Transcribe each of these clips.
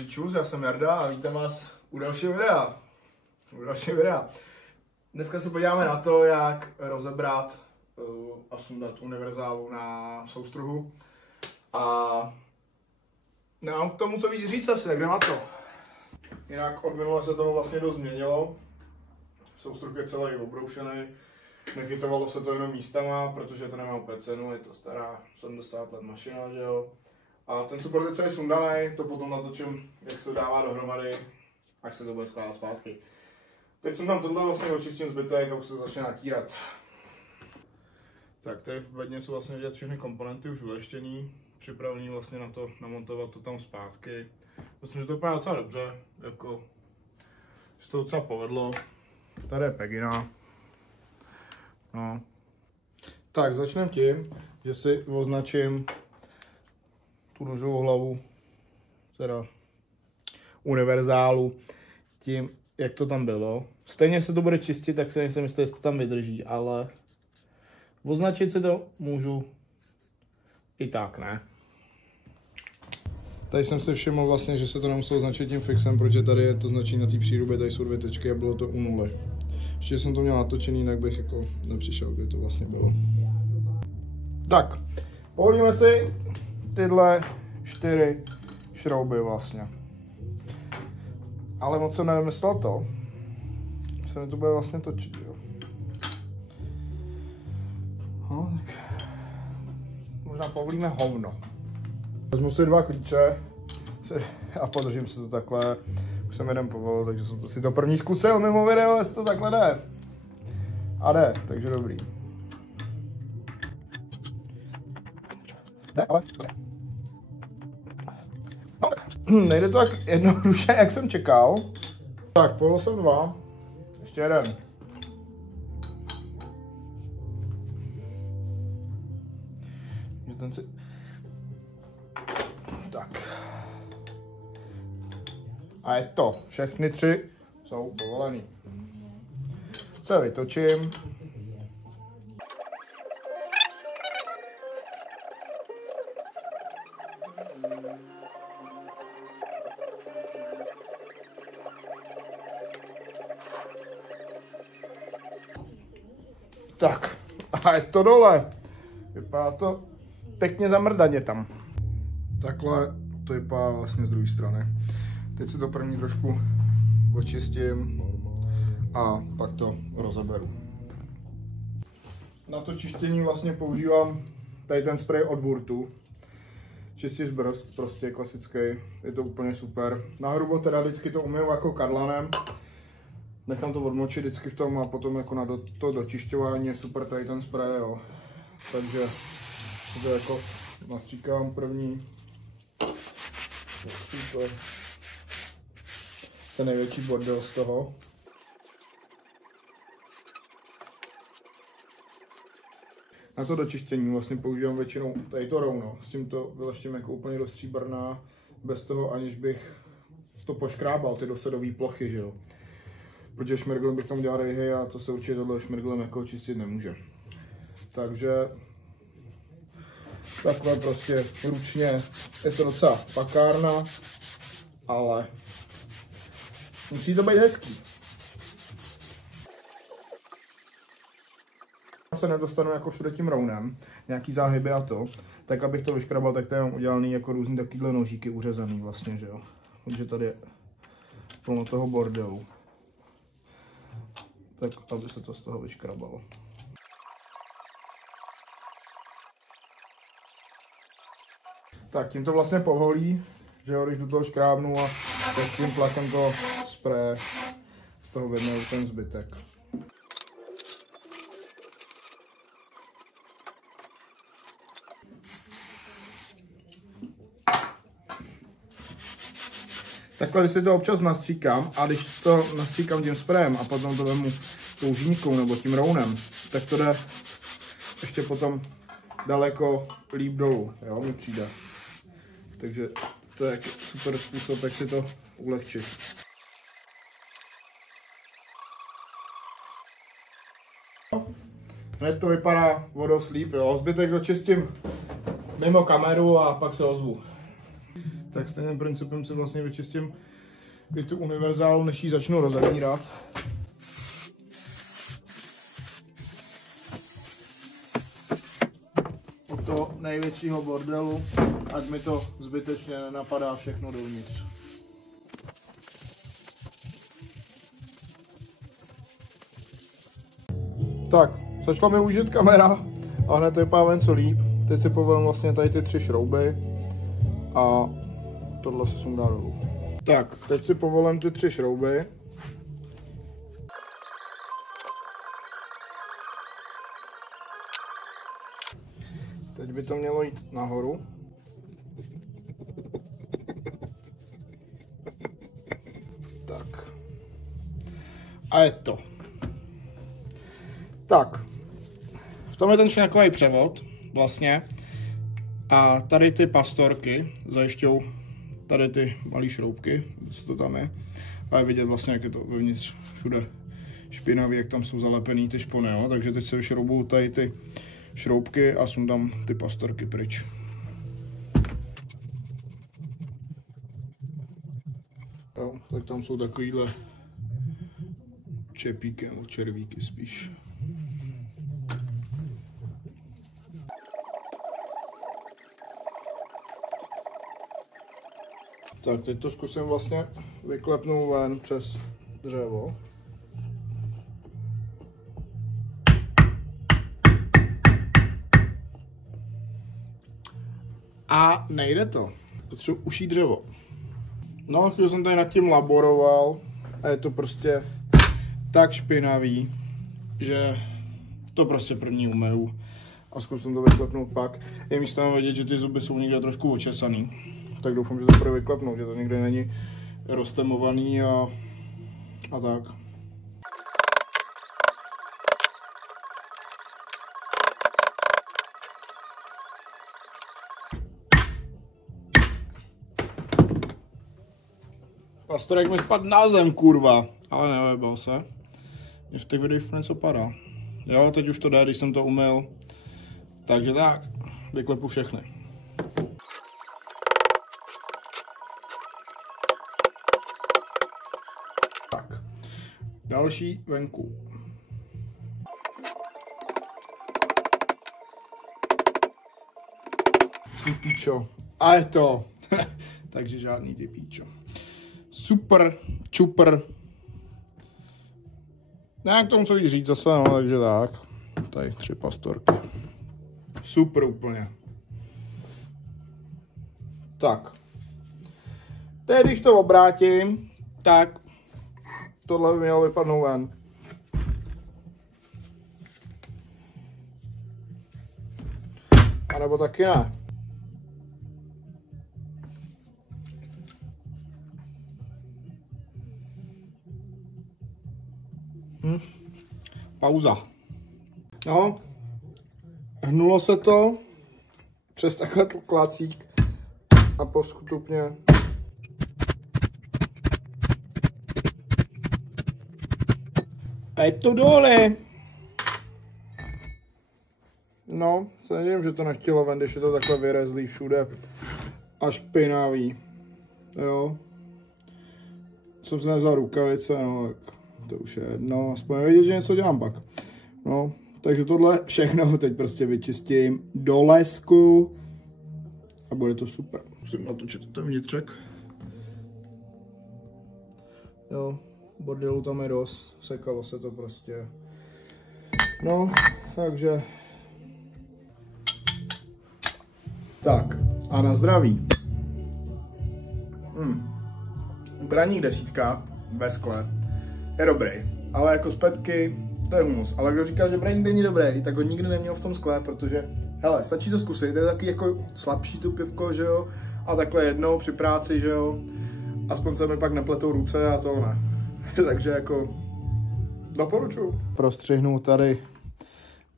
Takže čus, já jsem Jarda a vítám vás u dalšího videa. Dneska se podíváme na to, jak rozebrat a sundat univerzálu na soustruhu. A nemám k tomu co víc říct asi, tak jdeme na to. Jinak od minule se toho vlastně dost změnilo. Soustruh je celý obroušený. Nekytovalo se to jenom místama, protože to nemá úplně cenu, je to stará 70 let mašina, že jo. A ten super teď je sundaný, to potom natočím, jak se dává dohromady, až se to bude skládat zpátky. Teď jsem tam tohle vlastně očistím zbytek a už se začne natírat. Tak tady v bedně jsou vlastně vidět všechny komponenty už uleštěný, připravený vlastně na to namontovat to tam zpátky. Myslím, že to vypadá docela dobře, jako že to docela povedlo. Tady je Pegina. No. Tak začneme tím, že si označím tu nožovou hlavu, teda univerzálu, tím, jak to tam bylo. Stejně se to bude čistit, tak si nejsem jistý, jestli to tam vydrží, ale označit si to můžu i tak, ne? Tady jsem si všiml vlastně, že se to nemuselo označit tím fixem, protože tady je to značení na té přírubě, tady jsou 2 tečky a bylo to u 0. Ještě jsem to měl natočený, jinak bych jako nepřišel, kde to vlastně bylo. Tak, povolíme si tyhle 4 šrouby vlastně. Ale moc jsem nevymyslel to, se mi to bude vlastně točit, jo. No, tak možná povolíme hovno. Vezmu si 2 klíče a podržím si to takhle. Už jsem jeden povolil, takže jsem si to první zkusil mimo video, jestli to takhle jde. A jde, takže dobrý. Jde, ale jde. No, nejde to tak jednoduše, jak jsem čekal. Tak, povolil jsem 2. Ještě jeden. Ten si... Tak. A je to. Všechny 3 jsou povolený. Co vytočím. Tak. A je to dole. Vypadá to pěkně zamrdaně tam. Takhle to vypadá vlastně z druhé strany. Teď si to první trošku očistím a pak to rozeberu. Na to čištění vlastně používám tady ten sprej od Wurtu. Čistič brzd, prostě klasický, je to úplně super. Nahrubo teda vždycky to umyju jako kadlanem. Nechám to odmočit vždycky v tom a potom jako na to dočišťování je super tady ten sprej, jo. Takže to jako nastříkám první. Super. Ten největší bordel z toho. Na to dočištění vlastně používám většinou tady to rovno. S tím to vyleštím jako úplně do stříbrná, bez toho aniž bych to poškrábal, ty dosadové plochy, že jo. Protože šmirglem bych tam dělal rejhy a to se určitě tohle šmirglem jako čistit nemůže. Takže takhle prostě ručně, je to docela pakárna, ale musí to být hezký. Se nedostanu jako všude tím rounem, nějaký záhyby a to, tak abych to vyškrabal, tak to mám udělaný jako různý takovýhle nožíky uřezaný vlastně, že jo. Takže tady je plno toho bordelu. Tak aby se to z toho vyškrabalo. Tak tím to vlastně poholí, že jo, když do toho škrábnu a tak tím tlakem to spreje, z toho vyjmeju ten zbytek. Takhle, když si to občas nastříkám a když to nastříkám tím sprejem a potom to vemu tou žínkou nebo tím rounem, tak to jde ještě potom daleko líp dolů, jo, mi přijde. Takže to je super způsob, jak si to ulehčit. Hned to vypadá o dost líp, jo. Zbytek dočistím mimo kameru a pak se ozvu. tak stejným principem si vlastně vyčistím i tu univerzálu, než ji začnu rozevírat. Od toho největšího bordelu, ať mi to zbytečně nenapadá všechno dovnitř. Tak, začala mi užít kamera, ale hned vypávám co líp. Teď si povolím vlastně tady ty 3 šrouby a tohle se sundá dolů. Tak, teď si povolím ty 3 šrouby. Teď by to mělo jít nahoru. Tak. A je to. Tak. V tom je ten šňakový převod vlastně. A tady ty pastorky zajišťou tady ty malé šroubky, co to tam je. A je vidět vlastně, jak je to vevnitř všude špinavý, jak tam jsou zalepený ty špony, jo? Takže teď se vyšroubou tady ty šroubky a sundám ty pastorky pryč. Jo, tak tam jsou takovýhle čepíky nebo červíky spíš. Tak teď to zkusím vlastně vyklepnout ven přes dřevo. A nejde to. Potřebuji uší dřevo. No, chvíli jsem tady nad tím laboroval a je to prostě tak špinavý, že to prostě první umeju a zkusím to vyklepnout pak. Je místem vidět, že ty zuby jsou někde trošku očesaný. Tak doufám, že to bude vyklepnout, že to někde není roztemovaný a tak. Pastorek mi spadl na zem, kurva, ale nevebal se. Mě v těch videích něco padá. Jo, teď už to jde, když jsem to umyl. Takže tak, vyklepu všechny. Tak, další venku. Ty píčo. A je to. Takže žádný ty píčo. Super, čupr. Nějak to musím říct zase, no, takže tak. Tady 3 pastorky. Super úplně. Tak. Teď, když to obrátím, tak tohle by mělo vypadnout ven. A nebo taky ne. Pauza. No, hnulo se to přes takhle tlačík a postupně a je to dole. No, se nevím, že to nechtělo ven, když je to takhle vyrezlý všude a špinavý. Jo. Jsem si nevzal rukavice, no tak to už je jedno, aspoň vidět, že něco dělám pak. No, takže tohle všechno teď prostě vyčistím do lesku a bude to super. Musím natočit ten vnitřek. Jo, bordelu tam je dost, sekalo se to prostě. No, takže. Tak, a na zdraví. Braník 10 ve skle je dobrý, ale jako zpětky to je humus. Ale kdo říká, že braník není dobrý, tak ho nikdy neměl v tom skle, protože, hele, stačí to zkusit, to je taky jako slabší to pivko, že jo, a takhle jednou při práci, že jo, aspoň se mi pak nepletou ruce a to ne. Takže jako doporučuji. Prostřihnu tady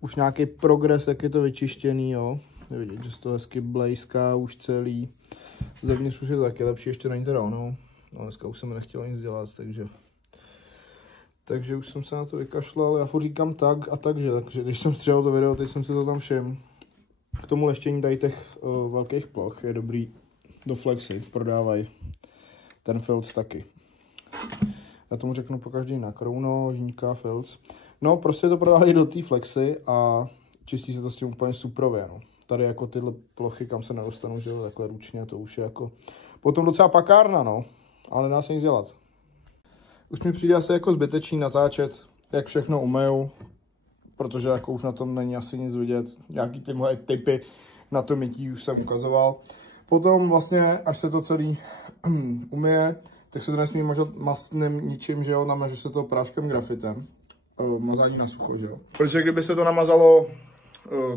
už nějaký progres, jak je to vyčištěný, jo. Je vidět, že se to hezky blejská už celý. Zevnitř už je to taky lepší, ještě není to rovnou. No dneska už jsem nechtěl nic dělat, takže už jsem se na to vykašlal. Já furt říkám tak a takže když jsem stříhal to video, teď jsem si to tam všiml. K tomu leštění tady těch velkých ploch je dobrý do Flexy prodávají ten filc taky. Já tomu řeknu pokaždý jinak. Rouno, žíňka, filc. No, prostě to prodávají do té Flexy a čistí se to s tím úplně suprově, no. Tady jako tyhle plochy, kam se nedostanu, že jo, takhle ručně, to už je jako potom docela pakárna, no. Ale nedá se nic dělat. Už mi přijde asi jako zbytečný natáčet, jak všechno umyju, protože jako už na tom není asi nic vidět. Nějaký ty moje tipy na to mytí už jsem ukazoval. Potom vlastně, až se to celý umyje, tak se to nesmí mazat mastným ničím, že jo, namaže se to práškem grafitem. Mazání na sucho, že jo. Protože kdyby se to namazalo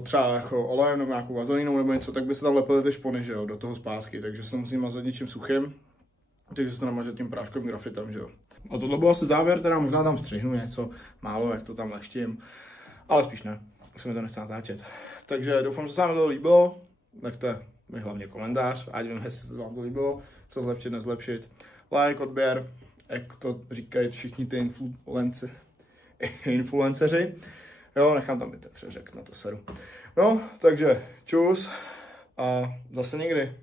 třeba jako olejem nebo nějakou vazelínou nebo něco, tak by se tam lepily ty špony, že jo, do toho zpátky. Takže se to musí mazat něčím suchým, takže se to namaže tím práškem grafitem, že jo. A tohle byl asi závěr, teda možná tam střihnu něco málo, jak to tam leštím, ale spíš ne, už se mi to nechce natáčet. Takže doufám, že se vám to líbilo, nechte mi hlavně komentář, ať vím, jestli se vám to líbilo, co zlepšit, nezlepšit. Like, odběr, jak to říkají všichni ty influenceři. Jo, nechám tam i ten přeřek, na to seru. No, takže čus a zase někdy.